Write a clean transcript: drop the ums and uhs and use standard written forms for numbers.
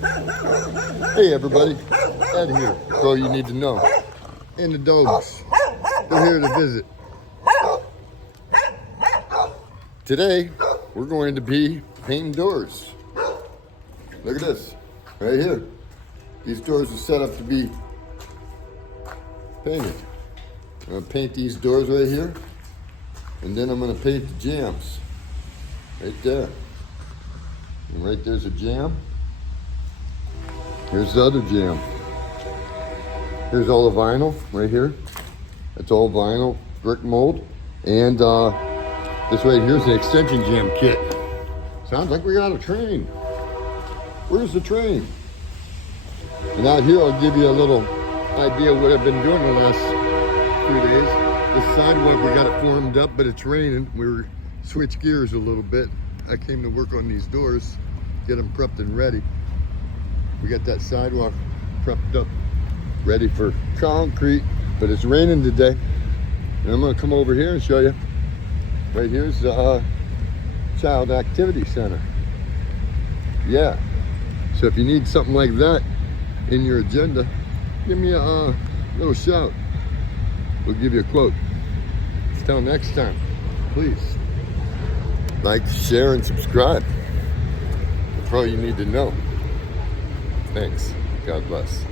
Hey everybody, Ed here. That's all you need to know. And the dogs. They're here to visit. Today, we're going to be painting doors. Look at this, right here. These doors are set up to be painted. I'm gonna paint these doors right here, and then I'm gonna paint the jambs. Right there. And right there's a jamb. Here's the other jamb. Here's all the vinyl right here. It's all vinyl, brick mold. And this right here's an extension jamb kit. Sounds like we got a train. Where's the train? And out here I'll give you a little idea of what I've been doing the last few days. This sidewalk, we got it formed up, but it's raining. We're switch gears a little bit. I came to work on these doors, get them prepped and ready. We got that sidewalk prepped up, ready for concrete, but it's raining today. And I'm gonna come over here and show you. Right here's the Child Activity Center. Yeah, so if you need something like that in your agenda, give me a little shout. We'll give you a quote. Until next time, please like, share, and subscribe. That's all you need to know. Thanks. God bless.